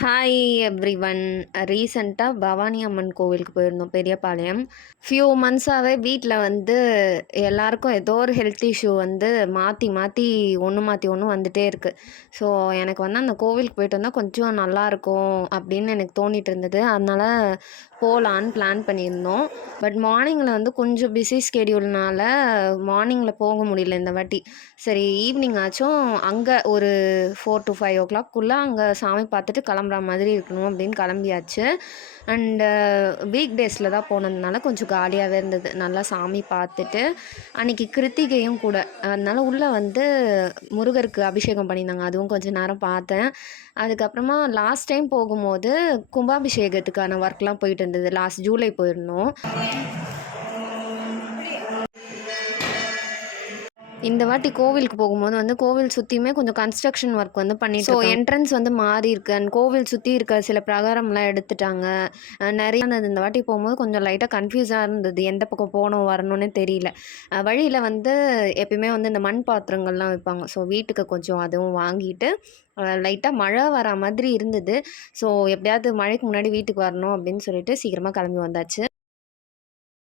Hi everyone. ரீசெண்டாக பவானி அம்மன் கோவிலுக்கு போயிருந்தோம், பெரியபாளையம். ஃபியூ மந்த்ஸாகவே வீட்டில் வந்து எல்லாருக்கும் ஏதோ ஒரு ஹெல்த் இஷ்யூ வந்து மாற்றி மாற்றி ஒன்று வந்துகிட்டே இருக்குது. ஸோ எனக்கு வந்து அந்த கோவிலுக்கு போயிட்டு வந்தால் கொஞ்சம் நல்லாயிருக்கும் அப்படின்னு எனக்கு தோணிட்டு இருந்தது. அதனால் போகலான்னு பிளான் பண்ணியிருந்தோம். பட் மார்னிங்கில் வந்து கொஞ்சம் பிஸி ஸ்கெடியூல்னால மார்னிங்கில் போக முடியல இந்த வாட்டி. சரி, ஈவினிங் ஆச்சும் அங்கே ஒரு 4 to 5 ஓ கிளாக்குள்ளே அங்கே சாமி பார்த்துட்டு கிளம்புற மாதிரி இருக்கணும் அப்படின்னு கிளம்பியாச்சு. அண்டு வீக் டேஸில் தான் போனதுனால கொஞ்சம் காலியாகவே இருந்தது. நல்லா சாமி பார்த்துட்டு அன்றைக்கி கிருத்திகையும் கூட, அதனால் உள்ளே வந்து முருகருக்கு அபிஷேகம் பண்ணியிருந்தாங்க. அதுவும் கொஞ்சம் நேரம் பார்த்தேன். அதுக்கப்புறமா லாஸ்ட் டைம் போகும்போது கும்பாபிஷேகத்துக்கான ஒர்க்லாம் போயிட்டு இருந்தது. லாஸ்ட் ஜூலை போயிருந்தோம். இந்த வாட்டி கோவிலுக்கு போகும்போது வந்து கோவில் சுற்றியுமே கொஞ்சம் கன்ஸ்ட்ரக்ஷன் ஒர்க் வந்து பண்ணிட்டு இருக்காங்க. என்ட்ரன்ஸ் வந்து மாறி இருக்கு அண்ட் கோவில் சுற்றி இருக்க சில பிரகாரம்லாம் எடுத்துட்டாங்க. நிறைய இருந்தது. இந்த வாட்டி போகும்போது கொஞ்சம் லைட்டாக கன்ஃபியூஸாக இருந்தது, எந்த பக்கம் போகணும் வரணும்னு தெரியல. வழியில் வந்து எப்பயுமே வந்து இந்த மண் பாத்திரங்கள்லாம் வைப்பாங்க. ஸோ வீட்டுக்கு கொஞ்சம் அதுவும் வாங்கிட்டு லைட்டாக மழை வர மாதிரி இருந்தது. ஸோ எப்படியாவது மழைக்கு முன்னாடி வீட்டுக்கு வரணும் அப்படின்னு சொல்லிட்டு சீக்கிரமாக கிளம்பி வந்தாச்சு.